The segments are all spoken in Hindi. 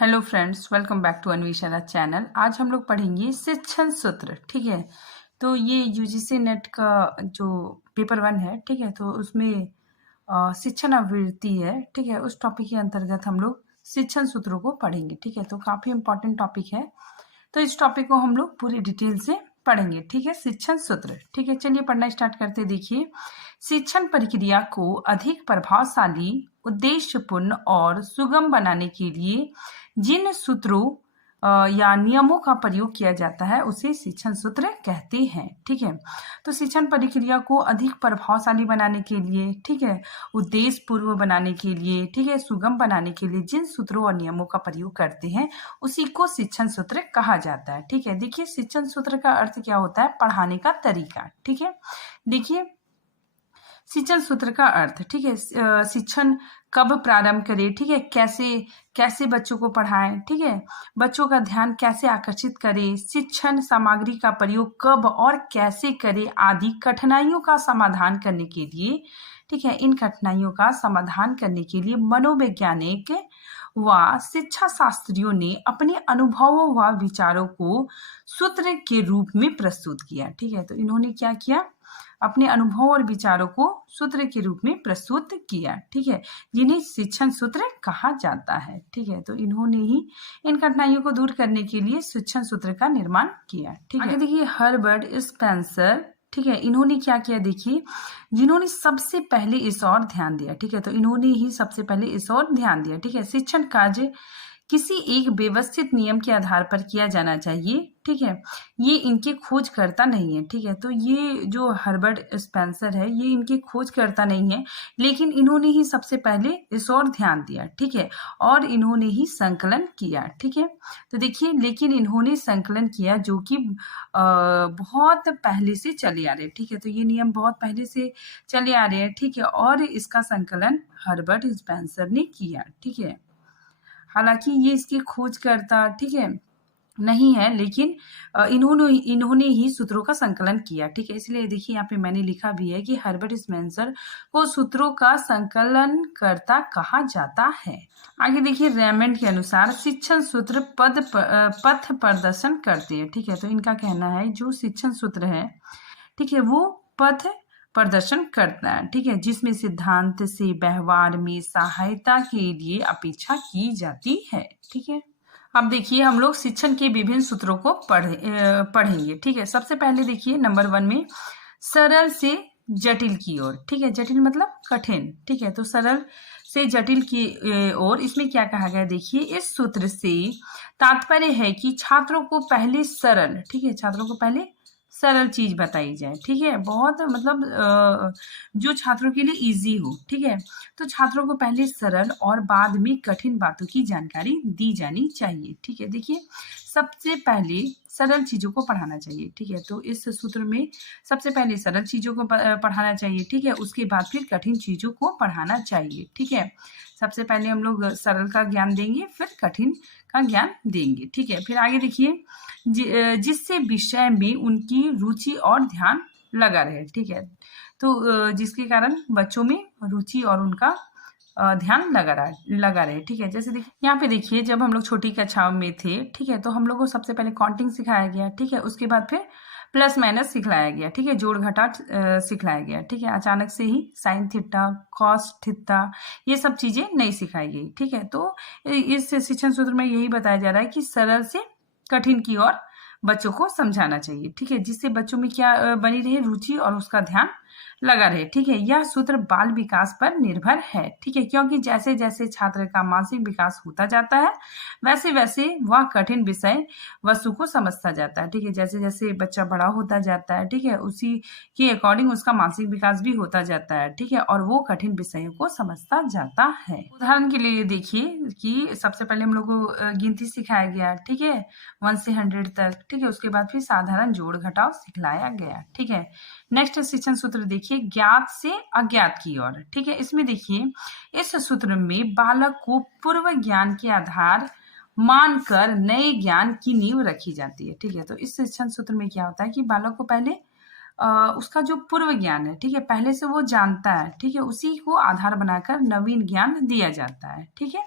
Hello friends, welcome back to Anveshana channel. आज हम लोग पढ़ेंगे शिक्षण सूत्र। ठीक है, तो ये यूजीसी नेट का जो पेपर 1 है, ठीक है, तो उसमें शिक्षण आवृत्ति है, ठीक है, उस टॉपिक के अंतर्गत हम लोग शिक्षण सूत्रों को पढ़ेंगे। ठीक है, तो काफ़ी इंपॉर्टेंट टॉपिक है, तो इस टॉपिक को हम लोग पूरी डिटेल से पढ़ेंगे। ठीक है, शिक्षण सूत्र। ठीक है, चलिए पढ़ना स्टार्ट करते। देखिए, शिक्षण प्रक्रिया को अधिक प्रभावशाली, उद्देश्यपूर्ण और सुगम बनाने के लिए जिन सूत्रों या नियमों का प्रयोग किया जाता है उसे शिक्षण सूत्र कहते हैं। ठीक है, तो शिक्षण प्रक्रिया को अधिक प्रभावशाली बनाने के लिए, ठीक है, उद्देश्य पूर्व बनाने के लिए, ठीक है, सुगम बनाने के लिए जिन सूत्रों और नियमों का प्रयोग करते हैं उसी को शिक्षण सूत्र कहा जाता है। ठीक है, देखिए शिक्षण सूत्र का अर्थ क्या होता है? पढ़ाने का तरीका। ठीक है, देखिए शिक्षण सूत्र का अर्थ, ठीक है, शिक्षण कब प्रारंभ करें, ठीक है, कैसे कैसे बच्चों को पढ़ाएं, ठीक है, बच्चों का ध्यान कैसे आकर्षित करें, शिक्षण सामग्री का प्रयोग कब और कैसे करें आदि कठिनाइयों का समाधान करने के लिए, ठीक है, इन कठिनाइयों का समाधान करने के लिए मनोवैज्ञानिक व शिक्षा शास्त्रियों ने अपने अनुभवों व विचारों को सूत्र के रूप में प्रस्तुत किया। ठीक है, तो इन्होंने क्या किया? अपने अनुभव और विचारों को सूत्र के रूप में प्रस्तुत किया। ठीक है, जिन्हें शिक्षण सूत्र कहा जाता है। ठीक है, तो इन्होंने ही इन कठिनाइयों को दूर करने के लिए शिक्षण सूत्र का निर्माण किया। ठीक है, आगे देखिए हर्बर्ट स्पेंसर, ठीक है, इन्होंने क्या किया? देखिए, जिन्होंने सबसे पहले इस ओर ध्यान दिया। ठीक है, तो इन्होंने ही सबसे पहले इस ओर ध्यान दिया। ठीक है, शिक्षण कार्य किसी एक व्यवस्थित नियम के आधार पर किया जाना चाहिए। ठीक है, ये इनके खोजकर्ता नहीं है। ठीक है, तो ये जो हर्बर्ट स्पेंसर है ये इनके खोजकर्ता नहीं है, लेकिन इन्होंने ही सबसे पहले इस ओर ध्यान दिया। ठीक है, और इन्होंने ही संकलन किया। ठीक है, तो देखिए, लेकिन इन्होंने संकलन किया जो कि बहुत पहले से चले आ रहे। ठीक है, तो ये नियम बहुत पहले से चले आ रहे हैं। ठीक है, और इसका संकलन हर्बर्ट स्पेंसर ने किया। ठीक है, हालांकि ये इसकी खोजकर्ता, ठीक है, नहीं है, लेकिन इन्होंने ही सूत्रों का संकलन किया। ठीक है, इसलिए देखिए यहाँ पे मैंने लिखा भी है कि हर्बर्ट स्पेंसर को सूत्रों का संकलनकर्ता कहा जाता है। आगे देखिए, रेमंड के अनुसार शिक्षण सूत्र पथ प्रदर्शन करते हैं। ठीक है, तो इनका कहना है जो शिक्षण सूत्र है, ठीक है, वो पथ प्रदर्शन करता है। ठीक है, जिसमें सिद्धांत से व्यवहार में सहायता के लिए अपेक्षा की जाती है। ठीक है, अब देखिए हम लोग शिक्षण के विभिन्न सूत्रों को पढ़ेंगे। ठीक है, सबसे पहले देखिए नंबर 1 में सरल से जटिल की ओर। ठीक है, जटिल मतलब कठिन। ठीक है, तो सरल से जटिल की ओर, इसमें क्या कहा गया? देखिए, इस सूत्र से तात्पर्य है कि छात्रों को पहले सरल, ठीक है, छात्रों को पहले सरल चीज बताई जाए। ठीक है, बहुत मतलब जो छात्रों के लिए इजी हो। ठीक है, तो छात्रों को पहले सरल और बाद में कठिन बातों की जानकारी दी जानी चाहिए। ठीक है, देखिए सबसे पहले सरल चीजों को पढ़ाना चाहिए। ठीक है, तो इस सूत्र में सबसे पहले सरल चीजों को पढ़ाना चाहिए। ठीक है, उसके बाद फिर कठिन चीजों को पढ़ाना चाहिए। ठीक है, सबसे पहले हम लोग सरल का ज्ञान देंगे, फिर कठिन का ज्ञान देंगे। ठीक है, फिर आगे देखिए, जिससे विषय में उनकी रुचि और ध्यान लगा रहे। ठीक है, तो जिसके कारण बच्चों में रुचि और उनका ध्यान लगा रहे। ठीक है, जैसे देखिए यहाँ पे देखिए, जब हम लोग छोटी कक्षाओं में थे, ठीक है, तो हम लोग को सबसे पहले काउंटिंग सिखाया गया। ठीक है, उसके बाद फिर प्लस माइनस सिखलाया गया। ठीक है, जोड़ घटा सिखलाया गया। ठीक है, अचानक से ही साइन थीटा, कॉस थीटा, ये सब चीजें नहीं सिखाई गई। ठीक है, तो इस शिक्षण सूत्र में यही बताया जा रहा है कि सरल से कठिन की ओर बच्चों को समझाना चाहिए। ठीक है, जिससे बच्चों में क्या बनी रहे? रुचि और उसका ध्यान लगा रहे। ठीक है, यह सूत्र बाल विकास पर निर्भर है। ठीक है, क्योंकि जैसे जैसे छात्र का मानसिक विकास होता जाता है वैसे वैसे वह कठिन विषय वस्तु को समझता जाता है। ठीक है, जैसे जैसे बच्चा बड़ा होता जाता है, ठीक है, उसी के अकॉर्डिंग उसका मानसिक विकास भी होता जाता है। ठीक है, और वो कठिन विषयों को समझता जाता है। उदाहरण के लिए देखिए कि सबसे पहले हम लोग को गिनती सिखाया गया। ठीक है, 1 से 100 तक। ठीक है, उसके बाद फिर साधारण जोड़ घटाव सिखलाया गया। ठीक है, नेक्स्ट शिक्षण सूत्र देखिए, ज्ञात से अज्ञात की ओर। ठीक है, इसमें देखिए, इस सूत्र में बालक को पूर्व ज्ञान के आधार मानकर नए ज्ञान की नींव रखी जाती है। ठीक है, तो इस शिक्षण सूत्र में क्या होता है कि बालक को पहले उसका जो पूर्व ज्ञान है, ठीक है, पहले से वो जानता है, ठीक है, उसी को आधार बनाकर नवीन ज्ञान दिया जाता है। ठीक है,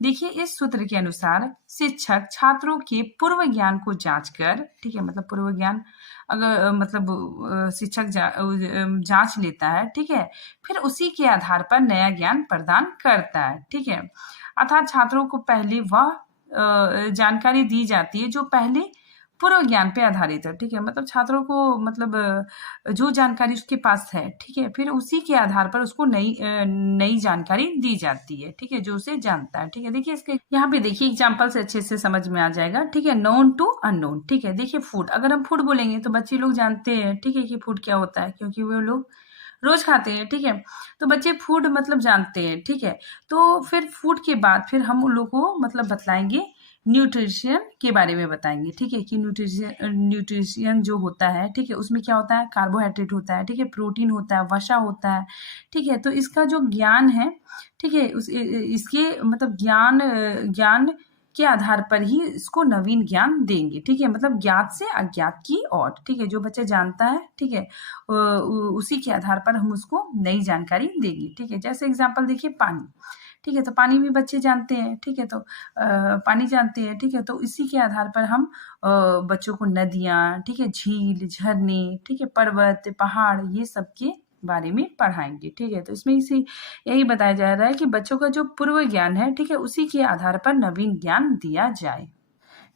देखिए इस सूत्र के अनुसार शिक्षक छात्रों के पूर्व ज्ञान को जांच कर, ठीक है, मतलब पूर्व ज्ञान अगर शिक्षक जांच लेता है, ठीक है, फिर उसी के आधार पर नया ज्ञान प्रदान करता है, ठीक है। अर्थात छात्रों को पहले वह जानकारी दी जाती है जो पहले पूर्व ज्ञान पे आधारित है, ठीक है, मतलब छात्रों को जो जानकारी उसके पास है, ठीक है, फिर उसी के आधार पर उसको नई जानकारी दी जाती है, ठीक है, जो उसे जानता है, ठीक है। देखिए इसके यहाँ पे देखिए एग्जाम्पल से अच्छे से समझ में आ जाएगा, ठीक है। नोन टू अननोन, ठीक है। देखिए फूड, अगर हम फूड बोलेंगे तो बच्चे लोग जानते हैं, ठीक है, कि फूड क्या होता है, क्योंकि वो लोग रोज खाते हैं, ठीक है, तो बच्चे फूड मतलब जानते हैं, ठीक है। तो फिर फूड के बाद फिर हम उन लोग को मतलब बतलाएंगे न्यूट्रिशन के बारे में बताएंगे, ठीक है, कि न्यूट्रिशन जो होता है, ठीक है, उसमें क्या होता है, कार्बोहाइड्रेट होता है, ठीक है, प्रोटीन होता है, वसा होता है, ठीक है। तो इसका जो ज्ञान है, ठीक है, इसके मतलब ज्ञान के आधार पर ही इसको नवीन ज्ञान देंगे, ठीक है, मतलब ज्ञात से अज्ञात की ओर, ठीक है, जो बच्चा जानता है, ठीक है, उसी के आधार पर हम उसको नई जानकारी देंगे, ठीक है। जैसे एग्जाम्पल देखिए पानी, ठीक है, तो पानी भी बच्चे जानते हैं, ठीक है, तो पानी जानते हैं, ठीक है, तो इसी के आधार पर हम बच्चों को नदियाँ, ठीक है, झील, झरने, ठीक है, पर्वत, पहाड़, ये सब के बारे में पढ़ाएंगे, ठीक है। तो इसमें इसी यही बताया जा रहा है कि बच्चों का जो पूर्व ज्ञान है, ठीक है, उसी के आधार पर नवीन ज्ञान दिया जाए।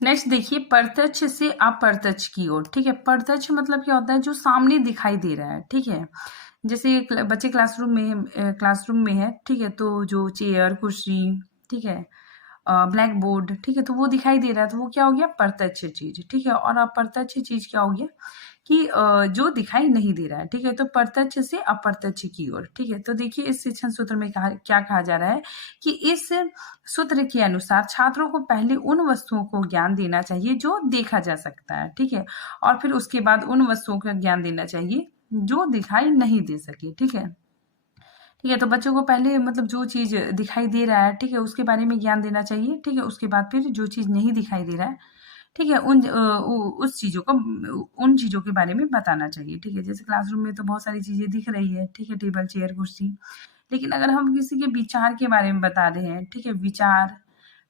नेक्स्ट देखिए प्रत्यक्ष से अप्रत्यक्ष की ओर, ठीक है। प्रत्यक्ष मतलब क्या होता है, जो सामने दिखाई दे रहा है, ठीक है। जैसे बच्चे क्लासरूम में है, ठीक है, तो जो चेयर, कुर्सी, ठीक है, ब्लैक बोर्ड, ठीक है, तो वो दिखाई दे रहा है, तो वो क्या हो गया, प्रत्यक्ष चीज, ठीक है। और अप्रत्यक्ष चीज क्या हो गया कि जो दिखाई नहीं दे रहा है, ठीक है, तो प्रत्यक्ष से अप्रत्यक्ष की ओर, ठीक है। तो देखिए इस शिक्षण सूत्र में क्या कहा जा रहा है कि इस सूत्र के अनुसार छात्रों को पहले उन वस्तुओं को ज्ञान देना चाहिए जो देखा जा सकता है, ठीक है, और फिर उसके बाद उन वस्तुओं का ज्ञान देना चाहिए जो दिखाई नहीं दे सके, ठीक है। ठीक है, तो बच्चों को पहले मतलब जो चीज दिखाई दे रहा है, ठीक है, उसके बारे में ज्ञान देना चाहिए, ठीक है, उसके बाद फिर जो चीज नहीं दिखाई दे रहा है, ठीक है, उन चीजों के बारे में बताना चाहिए, ठीक है। जैसे क्लासरूम में तो बहुत सारी चीजें दिख रही है, ठीक है, टेबल, चेयर, कुर्सी, लेकिन अगर हम किसी के विचार के बारे में बता रहे हैं, ठीक है, विचार,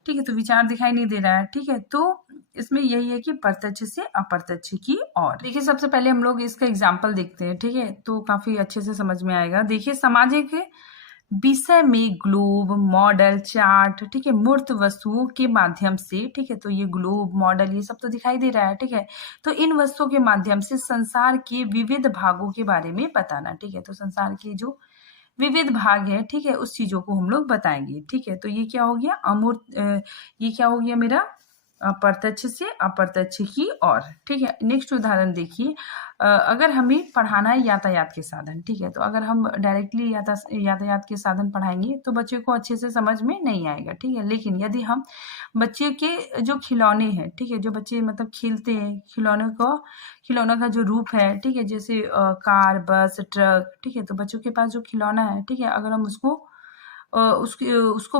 ठीक है, तो विचार दिखाई नहीं दे रहा है, ठीक है, तो इसमें यही है कि प्रत्यक्ष से अप्रत्यक्ष की ओर। देखिए सबसे पहले हम लोग इसका एग्जाम्पल देखते हैं, ठीक है, तो काफी अच्छे से समझ में आएगा। देखिए सामाजिक विषय में ग्लोब, मॉडल, चार्ट, ठीक है, मूर्त वस्तुओं के माध्यम से, ठीक है, तो ये ग्लोब, मॉडल, ये सब तो दिखाई दे रहा है, ठीक है, तो इन वस्तुओं के माध्यम से संसार के विविध भागों के बारे में बताना, ठीक है, तो संसार के जो विविध भाग है, ठीक है, उस चीजों को हम लोग बताएंगे, ठीक है। तो ये क्या हो गया, ये क्या हो गया मेरा, प्रत्यक्ष से अप्रत्यक्ष की ओर, ठीक है। नेक्स्ट उदाहरण देखिए, अगर हमें पढ़ाना है यातायात के साधन, ठीक है, तो अगर हम डायरेक्टली यातायात के साधन पढ़ाएंगे तो बच्चे को अच्छे से समझ में नहीं आएगा, ठीक है। लेकिन यदि हम बच्चे के जो खिलौने हैं, ठीक है, जो बच्चे मतलब खेलते हैं, खिलौनों का जो रूप है, ठीक है, जैसे कार, बस, ट्रक, ठीक है, तो बच्चों के पास जो खिलौना है, ठीक है, अगर हम उसको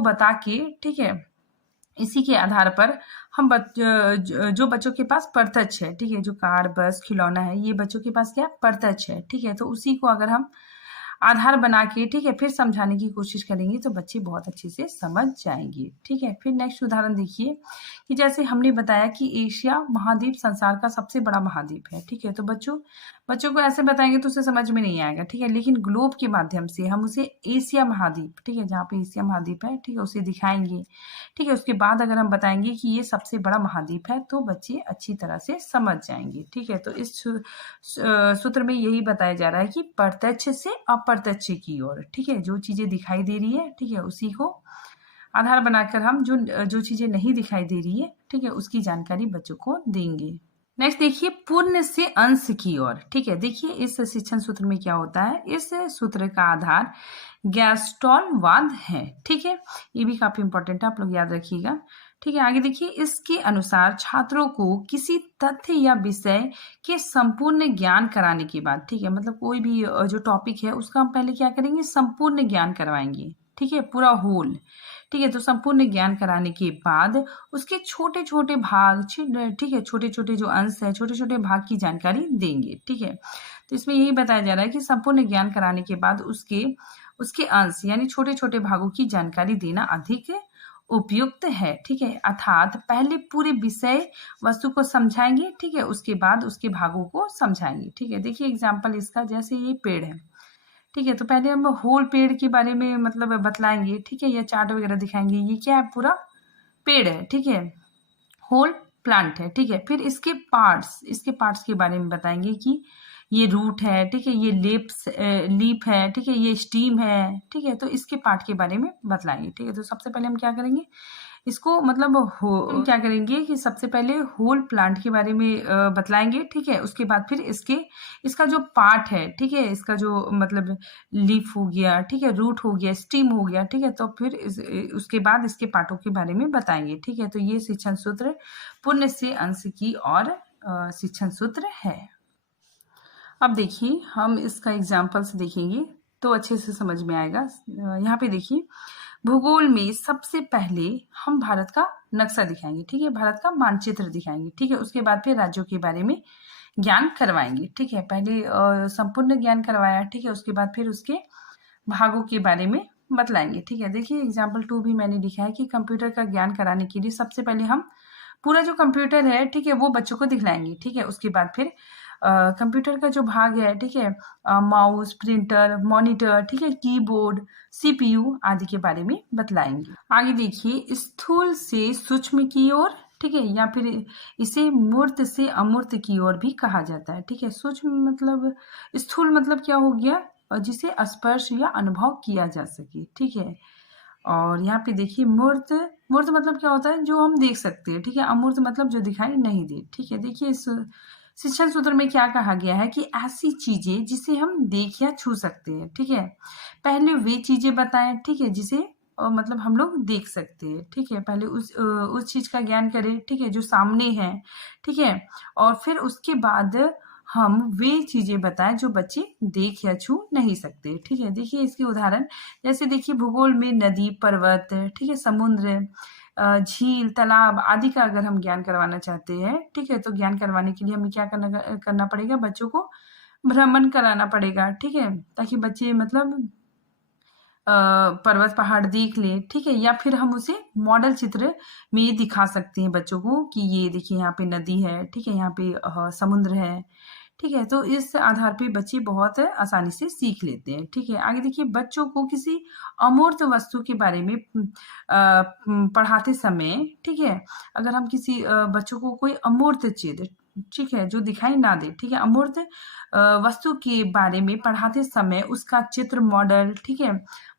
बता के, ठीक है, इसी के आधार पर हम जो बच्चों के पास प्रत्यक्ष है, ठीक है, जो कार, बस, खिलौना है, ये बच्चों के पास क्या प्रत्यक्ष है, ठीक है, तो उसी को अगर हम आधार बना के, ठीक है, फिर समझाने की कोशिश करेंगे तो बच्चे बहुत अच्छे से समझ जाएंगे, ठीक है। फिर नेक्स्ट उदाहरण देखिए कि जैसे हमने बताया कि एशिया महाद्वीप संसार का सबसे बड़ा महाद्वीप है, ठीक है, तो बच्चों को ऐसे बताएंगे तो उसे समझ में नहीं आएगा, ठीक है, लेकिन ग्लोब के माध्यम से हम उसे एशिया महाद्वीप, ठीक है, जहाँ पे एशिया महाद्वीप है, ठीक है, उसे दिखाएंगे, ठीक है, उसके बाद अगर हम बताएंगे कि ये सबसे बड़ा महाद्वीप है तो बच्चे अच्छी तरह से समझ जाएंगे, ठीक है। तो इस सूत्र में यही बताया जा रहा है कि प्रत्यक्ष से अप्रत्यक्ष की ओर, ठीक है, जो चीजें दिखाई दे रही है, ठीक है, उसी को आधार बनाकर हम जो चीजें नहीं दिखाई दे रही है, ठीक है, उसकी जानकारी बच्चों को देंगे। नेक्स्ट देखिए पूर्ण से अंश की ओर, ठीक है। देखिए इस शिक्षण सूत्र में क्या होता है, इस सूत्र का आधार गैस्टॉलवाद है, ठीक है, ये भी काफी इंपॉर्टेंट है, आप लोग याद रखिएगा, ठीक है। आगे देखिए इसके अनुसार छात्रों को किसी तथ्य या विषय के संपूर्ण ज्ञान कराने के बाद, ठीक है, मतलब कोई भी जो टॉपिक है उसका हम पहले क्या करेंगे, संपूर्ण ज्ञान करवाएंगे, ठीक है, पूरा होल, ठीक है, तो संपूर्ण ज्ञान कराने के बाद उसके छोटे छोटे भाग, ठीक है, छोटे छोटे जो अंश है, छोटे छोटे भाग की जानकारी देंगे, ठीक है। तो इसमें यही बताया जा रहा है कि संपूर्ण ज्ञान कराने के बाद उसके अंश यानी छोटे छोटे भागों की जानकारी देना अधिक उपयुक्त है। ठीक है, अर्थात पहले पूरे विषय वस्तु को समझाएंगे, ठीक है, उसके बाद उसके भागों को समझाएंगे। ठीक है, देखिए एग्जाम्पल इसका, जैसे ये पेड़ है, ठीक है, तो पहले हम होल पेड़ के बारे में मतलब बतलाएंगे, ठीक है, या चार्ट वगैरह दिखाएंगे। ये क्या है, पूरा पेड़ है, ठीक है, होल प्लांट है। ठीक है, फिर इसके पार्ट्स के बारे में बताएंगे कि ये रूट है, ठीक है, ये लीफ है, ठीक है, ये स्टीम है। ठीक है, तो इसके पार्ट के बारे में बतलाएंगे। ठीक है, तो सबसे पहले हम क्या करेंगे, इसको मतलब क्या करेंगे कि सबसे पहले होल प्लांट के बारे में बतलाएंगे। ठीक है, उसके बाद फिर इसका जो पार्ट है, ठीक है, इसका जो मतलब लीफ हो गया, ठीक है, रूट हो गया, स्टीम हो गया, ठीक है, तो फिर उसके बाद इसके पार्टों के बारे में बताएंगे। ठीक है, तो ये शिक्षण सूत्र पुण्य से अंश की और शिक्षण सूत्र है। अब देखिए हम इसका एग्जाम्पल से देखेंगे तो अच्छे से समझ में आएगा। यहाँ पे देखिए, भूगोल में सबसे पहले हम भारत का नक्शा दिखाएंगे, ठीक है, भारत का मानचित्र दिखाएंगे। ठीक है, उसके बाद फिर राज्यों के बारे में ज्ञान करवाएंगे। ठीक है, पहले संपूर्ण ज्ञान करवाया, ठीक है, उसके बाद फिर उसके भागों के बारे में बतलाएंगे। ठीक है, देखिए एग्जाम्पल 2 भी मैंने लिखा है कि कंप्यूटर का ज्ञान कराने के लिए सबसे पहले हम पूरा जो कंप्यूटर है, ठीक है, वो बच्चों को दिखलाएंगे। ठीक है, उसके बाद फिर कंप्यूटर का जो भाग है, ठीक है, माउस, प्रिंटर, मॉनिटर, ठीक है, कीबोर्ड, सीपीयू आदि के बारे में बतलाएंगे। आगे देखिए, स्थूल से सूक्ष्म की ओर, ठीक है, या फिर इसे मूर्त से अमूर्त की ओर भी कहा जाता है। ठीक है, सूक्ष्म मतलब, स्थूल मतलब क्या हो गया, जिसे स्पर्श या अनुभव किया जा सके। ठीक है, और यहाँ पे देखिए मूर्त मतलब क्या होता है, जो हम देख सकते हैं। ठीक है, अमूर्त मतलब जो दिखाई नहीं दे। ठीक है, देखिए इस शिक्षण सूत्र में क्या कहा गया है कि ऐसी चीजें जिसे हम देख या छू सकते हैं। ठीक है, पहले वे चीजें बताएं, ठीक है, जिसे मतलब हम लोग देख सकते हैं। ठीक है, पहले उस चीज का ज्ञान करें, ठीक है, जो सामने है। ठीक है, और फिर उसके बाद हम वे चीजें बताएं जो बच्चे देख या छू नहीं सकते। ठीक है, देखिए इसके उदाहरण, जैसे देखिए भूगोल में नदी, पर्वत, ठीक है, समुद्र, झील, तालाब आदि का अगर हम ज्ञान करवाना चाहते हैं, ठीक है, तो ज्ञान करवाने के लिए हमें क्या करना पड़ेगा, बच्चों को भ्रमण कराना पड़ेगा। ठीक है, ताकि बच्चे मतलब पर्वत पहाड़ देख ले। ठीक है, या फिर हम उसे मॉडल चित्र में दिखा सकते हैं बच्चों को कि ये देखिए यहाँ पे नदी है, ठीक है, यहाँ पे समुद्र है। ठीक है, तो इस आधार पे बच्चे बहुत आसानी से सीख लेते हैं। ठीक है, आगे देखिए, बच्चों को किसी अमूर्त वस्तु के बारे में पढ़ाते समय, ठीक है, अगर हम किसी बच्चों को कोई अमूर्त चीज, ठीक है, जो दिखाई ना दे, ठीक है, अमूर्त वस्तु के बारे में पढ़ाते समय उसका चित्र, मॉडल, ठीक है,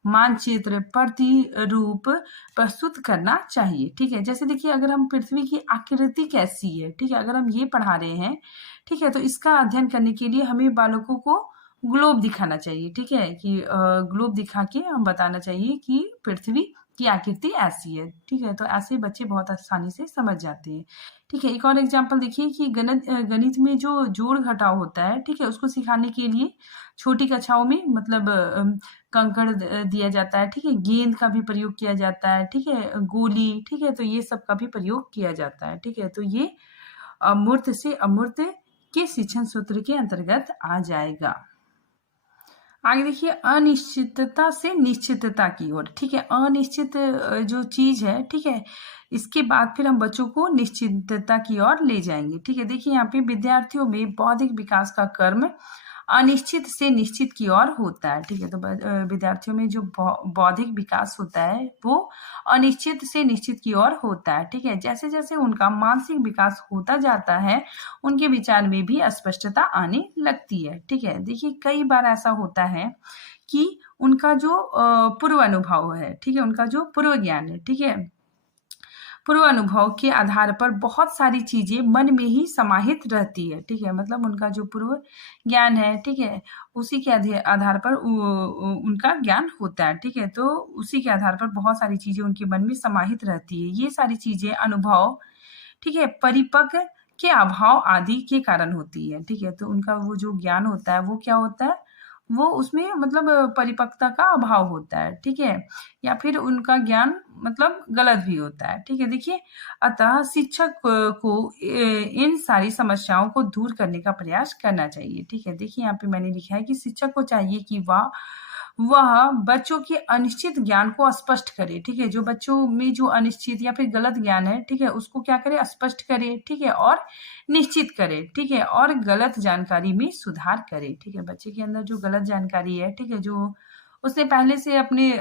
मानचित्र, प्रतिरूप प्रस्तुत करना चाहिए। ठीक है, जैसे देखिए अगर हम पृथ्वी की आकृति कैसी है, ठीक है, अगर हम ये पढ़ा रहे हैं, ठीक है, तो इसका अध्ययन करने के लिए हमें बालकों को ग्लोब दिखाना चाहिए। ठीक है, कि ग्लोब दिखा के हम बताना चाहिए कि पृथ्वी की आकृति ऐसी है। ठीक है, तो ऐसे बच्चे बहुत आसानी से समझ जाते हैं। ठीक है, एक और एग्जाम्पल देखिए कि गणित में जो जोड़ घटाव होता है, ठीक है, उसको सिखाने के लिए छोटी कक्षाओं में मतलब कंकड़ दिया जाता है। ठीक है, गेंद का भी प्रयोग किया जाता है। ठीक है, गोली, ठीक है, तो ये सब का भी प्रयोग किया जाता है। ठीक है, तो ये अमूर्त से अमूर्त के शिक्षण सूत्र के अंतर्गत आ जाएगा। आगे देखिए, अनिश्चितता से निश्चितता की ओर। ठीक है, अनिश्चित जो चीज है, ठीक है, इसके बाद फिर हम बच्चों को निश्चितता की ओर ले जाएंगे। ठीक है, देखिए यहाँ पे विद्यार्थियों में बौद्धिक विकास का क्रम अनिश्चित से निश्चित की ओर होता है। ठीक है, तो विद्यार्थियों में जो बौद्धिक विकास होता है वो अनिश्चित से निश्चित की ओर होता है। ठीक है, जैसे जैसे उनका मानसिक विकास होता जाता है, उनके विचार में भी स्पष्टता आने लगती है। ठीक है, देखिए कई बार ऐसा होता है कि उनका जो पूर्व अनुभव है, ठीक है, उनका जो पूर्व ज्ञान है, ठीक है, पूर्व अनुभव के आधार पर बहुत सारी चीजें मन में ही समाहित रहती है। ठीक है, मतलब उनका जो पूर्व ज्ञान है, ठीक है, उसी के आधार पर उनका ज्ञान होता है। ठीक है, तो उसी के आधार पर बहुत सारी चीजें उनके मन में समाहित रहती है। ये सारी चीजें अनुभव, ठीक है, परिपक्व के अभाव आदि के कारण होती है। ठीक है, तो उनका वो जो ज्ञान होता है वो क्या होता है, वो उसमें मतलब परिपक्वता का अभाव होता है। ठीक है, या फिर उनका ज्ञान मतलब गलत भी होता है। ठीक है, देखिए अतः शिक्षक को इन सारी समस्याओं को दूर करने का प्रयास करना चाहिए। ठीक है, देखिए यहाँ पे मैंने लिखा है कि शिक्षक को चाहिए कि वह वह बच्चों के अनिश्चित ज्ञान को स्पष्ट करे, ठीक है? जो बच्चों में जो अनिश्चित या फिर गलत ज्ञान है, ठीक है? उसको क्या करे? स्पष्ट करे, ठीक है? और निश्चित करे, ठीक है? और गलत जानकारी में सुधार करे, ठीक है? बच्चे के अंदर जो गलत जानकारी है, ठीक है? जो उसने पहले से अपने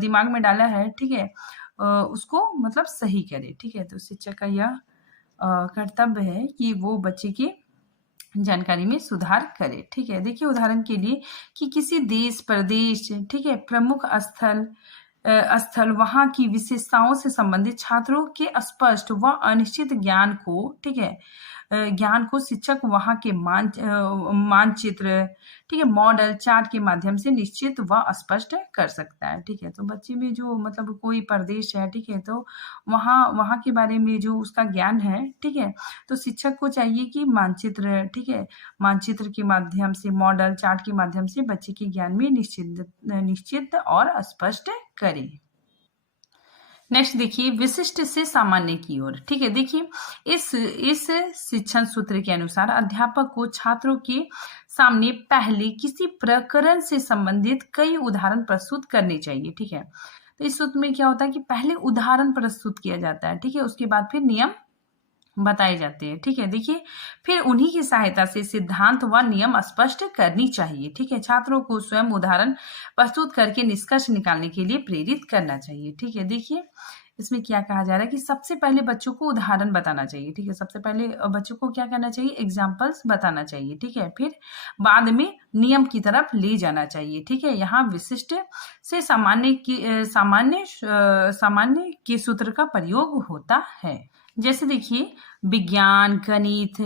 दिमाग में डाला है, ठीक है? उसको मतलब सही करे, ठीक है? तो शिक्षक का यह कर्तव्य है कि वो बच्चे की जानकारी में सुधार करे, ठीक है? देखिए उदाहरण के लिए कि किसी देश, प्रदेश, ठीक है, प्रमुख स्थल वहाँ की विशेषताओं से संबंधित छात्रों के स्पष्ट व अनिश्चित ज्ञान को, ठीक है, ज्ञान को शिक्षक वहाँ के मानचित्र, ठीक है, मॉडल, चार्ट के माध्यम से निश्चित व स्पष्ट कर सकता है, ठीक है? तो बच्चे में जो मतलब कोई प्रदेश है, ठीक है, तो वहाँ वहाँ के बारे में जो उसका ज्ञान है, ठीक है, तो शिक्षक को चाहिए कि मानचित्र, ठीक है, मानचित्र के माध्यम से, मॉडल, चार्ट के माध्यम से बच्चे के ज्ञान में निश्चित और स्पष्ट करे। नेक्स्ट देखिए विशिष्ट से सामान्य की ओर, ठीक है? देखिए इस शिक्षण सूत्र के अनुसार अध्यापक को छात्रों के सामने पहले किसी प्रकरण से संबंधित कई उदाहरण प्रस्तुत करने चाहिए, ठीक है? तो इस सूत्र में क्या होता है कि पहले उदाहरण प्रस्तुत किया जाता है, ठीक है? उसके बाद फिर नियम बताए जाते हैं, ठीक है? देखिए फिर उन्हीं की सहायता से सिद्धांत व नियम स्पष्ट करनी चाहिए, ठीक है? छात्रों को स्वयं उदाहरण प्रस्तुत करके निष्कर्ष निकालने के लिए प्रेरित करना चाहिए, ठीक है? देखिए इसमें क्या कहा जा रहा है कि सबसे पहले बच्चों को उदाहरण बताना चाहिए, ठीक है? सबसे पहले बच्चों को क्या करना चाहिए? एग्जाम्पल्स बताना चाहिए, ठीक है? फिर बाद में नियम की तरफ ले जाना चाहिए, ठीक है? यहाँ विशिष्ट से सामान्य के सूत्र का प्रयोग होता है। जैसे देखिए विज्ञान, गणित,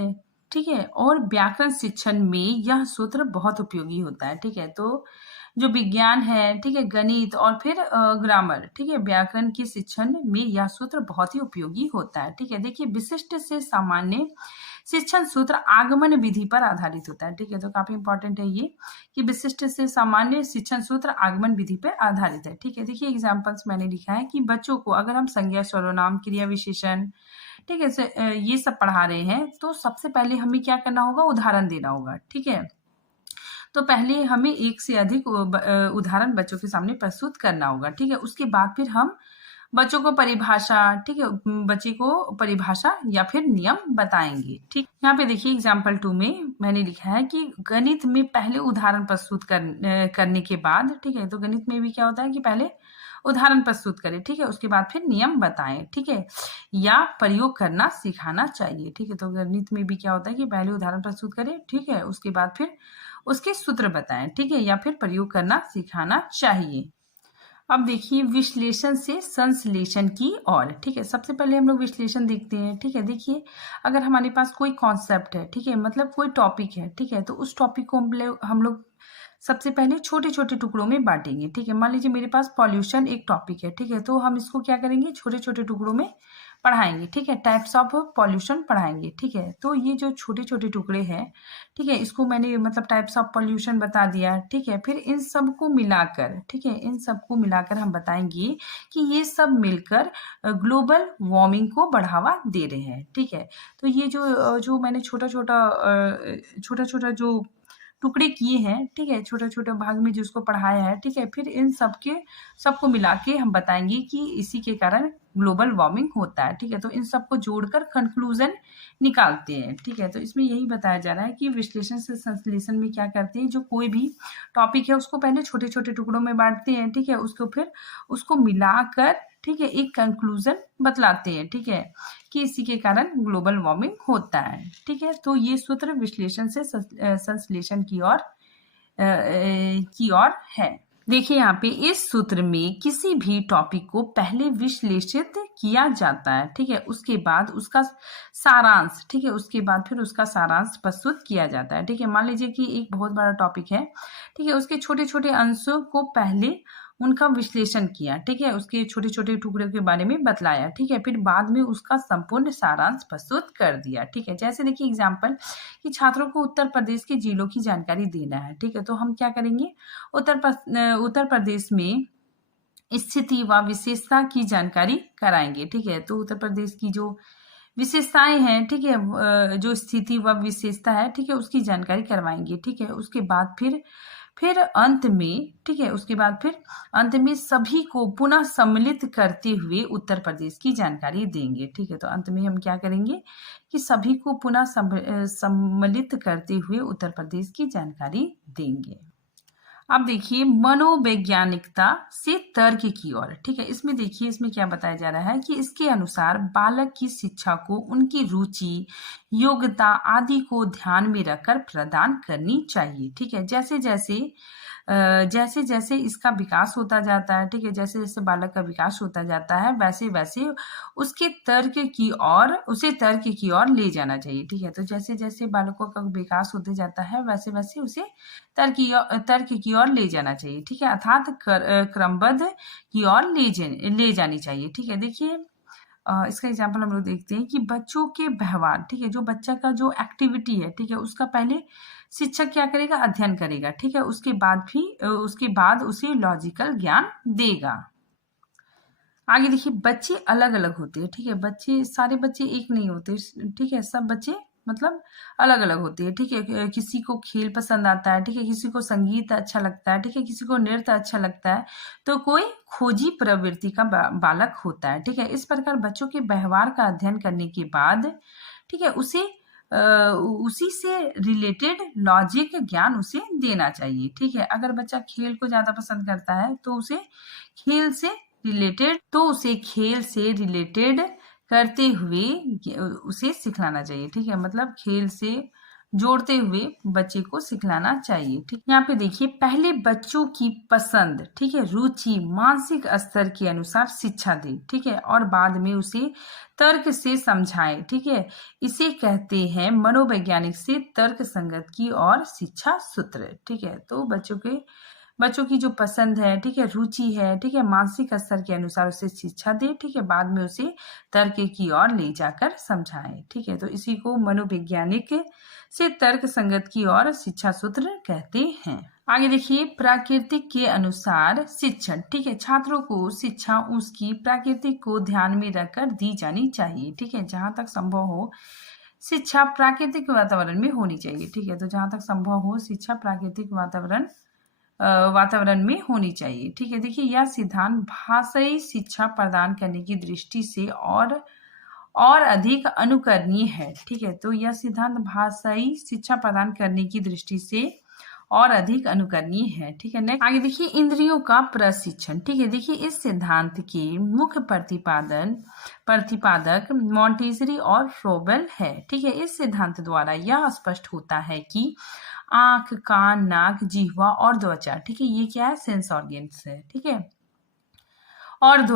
ठीक है, और व्याकरण शिक्षण में यह सूत्र बहुत उपयोगी होता है, ठीक है? तो जो विज्ञान है, ठीक है, गणित और फिर ग्रामर, ठीक है, व्याकरण के शिक्षण में यह सूत्र बहुत ही उपयोगी होता है, ठीक है? देखिए विशिष्ट से सामान्य शिक्षण सूत्र आगमन विधि पर आधारित होता है, ठीक है? तो काफी इंपॉर्टेंट है ये कि विशिष्ट से सामान्य शिक्षण सूत्र आगमन विधि पर आधारित है, ठीक है? देखिए एग्जाम्पल्स मैंने लिखा है कि बच्चों को अगर हम संज्ञा, सर्वनाम, क्रिया विशेषण, ठीक है, ये सब पढ़ा रहे हैं तो सबसे पहले हमें क्या करना होगा? उदाहरण देना होगा, ठीक है? तो पहले हमें एक से अधिक उदाहरण बच्चों के सामने प्रस्तुत करना होगा, ठीक है? उसके बाद फिर हम बच्चों को परिभाषा, ठीक है, बच्चे को परिभाषा या फिर नियम बताएंगे, ठीक? यहाँ पे देखिए एग्जाम्पल 2 में मैंने लिखा है कि गणित में पहले उदाहरण प्रस्तुत करने के बाद, ठीक है, तो गणित में भी क्या होता है कि पहले उदाहरण प्रस्तुत करें, ठीक है, उसके बाद फिर नियम बताएं, ठीक है, या प्रयोग करना सिखाना चाहिए, ठीक है? तो गणित में भी क्या होता है कि पहले उदाहरण प्रस्तुत करें, ठीक है, उसके बाद फिर उसके सूत्र बताएं, ठीक है, या फिर प्रयोग करना सिखाना चाहिए। अब देखिए विश्लेषण से संश्लेषण की ओर, ठीक है? सबसे पहले हम लोग विश्लेषण देखते हैं, ठीक है? देखिए अगर हमारे पास कोई कॉन्सेप्ट है, ठीक है, मतलब कोई टॉपिक है, ठीक है, तो उस टॉपिक को हम लोग सबसे पहले छोटे छोटे टुकड़ों में बांटेंगे, ठीक है? मान लीजिए मेरे पास पॉल्यूशन एक टॉपिक है, ठीक है, तो हम इसको क्या करेंगे? छोटे छोटे टुकड़ों में पढ़ाएंगे, ठीक है? टाइप्स ऑफ पॉल्यूशन पढ़ाएंगे, ठीक है? तो ये जो छोटे छोटे टुकड़े हैं, ठीक है, इसको मैंने मतलब टाइप्स ऑफ पॉल्यूशन बता दिया, ठीक है? फिर इन सबको मिलाकर, ठीक है, इन सबको मिलाकर हम बताएंगे कि ये सब मिलकर ग्लोबल वार्मिंग को बढ़ावा दे रहे हैं, ठीक है? तो ये जो मैंने छोटा छोटा जो टुकड़े किए हैं, ठीक है, छोटे छोटे भाग में जिसको पढ़ाया है, ठीक है, फिर इन सबको मिला के हम बताएंगे कि इसी के कारण ग्लोबल वार्मिंग होता है, ठीक है? तो इन सबको जोड़कर कंक्लूजन निकालते हैं, ठीक है? तो इसमें यही बताया जा रहा है कि विश्लेषण से संश्लेषण में क्या करते हैं, जो कोई भी टॉपिक है उसको पहले छोटे छोटे टुकड़ों में बांटते हैं, ठीक है, उसको मिलाकर, ठीक है, एक कंक्लूजन बतलाते हैं, ठीक है, कि इसी के कारण ग्लोबल वार्मिंग होता है, ठीक है? तो ये सूत्र विश्लेषण से संश्लेषण की ओर है। देखिए यहाँ पे इस सूत्र में किसी भी टॉपिक को पहले विश्लेषित किया जाता है, ठीक है, उसके बाद उसका सारांश, ठीक है, उसके बाद फिर उसका सारांश प्रस्तुत किया जाता है, ठीक है? मान लीजिए कि एक बहुत बड़ा टॉपिक है, ठीक है, उसके छोटे छोटे अंशों को पहले उनका विश्लेषण किया, ठीक है, उसके छोटे छोटे टुकड़ों के बारे में बतलाया, ठीक है, फिर बाद में उसका संपूर्ण सारांश प्रस्तुत कर दिया, ठीक है? जैसे देखिए एग्जाम्पल कि छात्रों को उत्तर प्रदेश के जिलों की जानकारी देना है, ठीक है, तो हम क्या करेंगे? उत्तर प्रदेश में स्थिति व विशेषता की जानकारी कराएंगे, ठीक है? तो उत्तर प्रदेश की जो विशेषताएं हैं, ठीक है, जो स्थिति व विशेषता है, ठीक है, उसकी जानकारी करवाएंगे, ठीक है? उसके बाद फिर फिर अंत में, ठीक है, उसके बाद फिर अंत में सभी को पुनः सम्मिलित करते हुए उत्तर प्रदेश की जानकारी देंगे। ठीक है, तो अंत में हम क्या करेंगे कि सभी को पुनः सम्मिलित करते हुए उत्तर प्रदेश की जानकारी देंगे। अब देखिए मनोवैज्ञानिकता से तर्क की ओर। ठीक है, इसमें देखिए इसमें क्या बताया जा रहा है कि इसके अनुसार बालक की शिक्षा को उनकी रुचि, योग्यता आदि को ध्यान में रखकर प्रदान करनी चाहिए। ठीक है, जैसे जैसे इसका विकास होता जाता है, ठीक है, जैसे जैसे बालक का विकास होता जाता है वैसे वैसे उसे तर्क की ओर ले जाना चाहिए। ठीक है, तो जैसे जैसे बालकों का विकास होते जाता है वैसे वैसे उसे तर्क की ओर ले जाना चाहिए। ठीक है, अर्थात क्रमबद्ध की ओर ले जानी चाहिए। ठीक है, देखिए इसका एग्जाम्पल हम लोग देखते हैं कि बच्चों के व्यवहार, ठीक है, जो बच्चा का जो एक्टिविटी है, ठीक है, उसका पहले शिक्षक क्या करेगा, अध्ययन करेगा। ठीक है, उसके बाद उसे लॉजिकल ज्ञान देगा। आगे देखिए बच्चे अलग अलग होते हैं। ठीक है, सारे बच्चे एक नहीं होते। ठीक है, सब बच्चे मतलब अलग अलग होते हैं। ठीक है, किसी को खेल पसंद आता है, ठीक है, किसी को संगीत अच्छा लगता है, ठीक है, किसी को नृत्य अच्छा लगता है, तो कोई खोजी प्रवृत्ति का बालक होता है। ठीक है, इस प्रकार बच्चों के व्यवहार का अध्ययन करने के बाद, ठीक है, उसी से रिलेटेड लॉजिक ज्ञान उसे देना चाहिए। ठीक है, अगर बच्चा खेल को ज्यादा पसंद करता है तो उसे खेल से रिलेटेड करते हुए उसे सिखलाना चाहिए। ठीक है, मतलब खेल से जोड़ते हुए बच्चे को सिखलाना चाहिए। ठीक, यहाँ पे देखिए पहले बच्चों की पसंद, ठीक है, रुचि, मानसिक स्तर के अनुसार शिक्षा दे। ठीक है, और बाद में उसे तर्क से समझाएं। ठीक है, इसे कहते हैं मनोवैज्ञानिक से तर्क संगत की और शिक्षा सूत्र। ठीक है, तो बच्चों की जो पसंद है, ठीक है, रुचि है, ठीक है, मानसिक स्तर के अनुसार उसे शिक्षा दे। ठीक है, बाद में उसे तर्क की ओर ले जाकर समझाएं। ठीक है, तो इसी को मनोवैज्ञानिक से तर्क संगत की ओर शिक्षा सूत्र कहते हैं। आगे देखिए प्राकृतिक के अनुसार शिक्षण। ठीक है, छात्रों को शिक्षा उसकी प्राकृतिक को ध्यान में रखकर दी जानी चाहिए। ठीक है, जहां तक संभव हो शिक्षा प्राकृतिक वातावरण में होनी चाहिए। ठीक है, तो जहां तक संभव हो शिक्षा प्राकृतिक वातावरण में होनी चाहिए। ठीक है, देखिए यह सिद्धांत भाषाई शिक्षा प्रदान करने की दृष्टि से और अधिक अनुकरणीय है। ठीक है, तो यह सिद्धांत भाषाई शिक्षा प्रदान करने की दृष्टि से और अधिक अनुकरणीय है। ठीक है, नेक्स्ट आगे देखिए इंद्रियों का प्रशिक्षण। ठीक है, देखिए इस सिद्धांत के मुख्य प्रतिपादक मॉन्टेसरी और फ्रोबेल है। ठीक है, इस सिद्धांत द्वारा यह स्पष्ट होता है कि आंख, कान, नाक, जिह्वा और त्वचा, ठीक है, ये क्या है, सेंस ऑर्गन्स है। ठीक है, और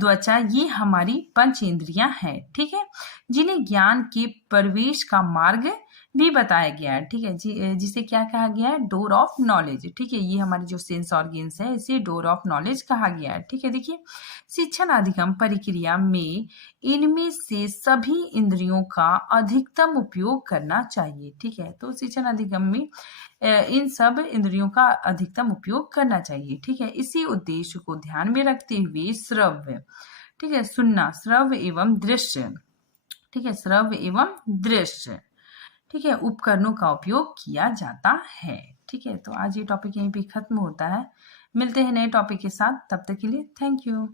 त्वचा ये हमारी पंच इंद्रियां हैं। ठीक है, जिन्हें ज्ञान के प्रवेश का मार्ग भी बताया गया है। ठीक है, जिसे क्या कहा गया है, डोर ऑफ नॉलेज। ठीक है, ये हमारी जो सेंस ऑर्गन्स है इसे डोर ऑफ नॉलेज कहा गया है। ठीक है, देखिए शिक्षण अधिगम प्रक्रिया में इनमें से सभी इंद्रियों का अधिकतम उपयोग करना चाहिए। ठीक है, तो शिक्षण अधिगम में इन सब इंद्रियों का अधिकतम उपयोग करना चाहिए। ठीक है, इसी उद्देश्य को ध्यान में रखते हुए श्रव्य, ठीक है, सुनना, श्रव्य एवं दृश्य, ठीक है, श्रव्य एवं दृश्य, ठीक है, उपकरणों का उपयोग किया जाता है। ठीक है, तो आज ये टॉपिक यहीं पे खत्म होता है। मिलते हैं नए टॉपिक के साथ, तब तक के लिए थैंक यू।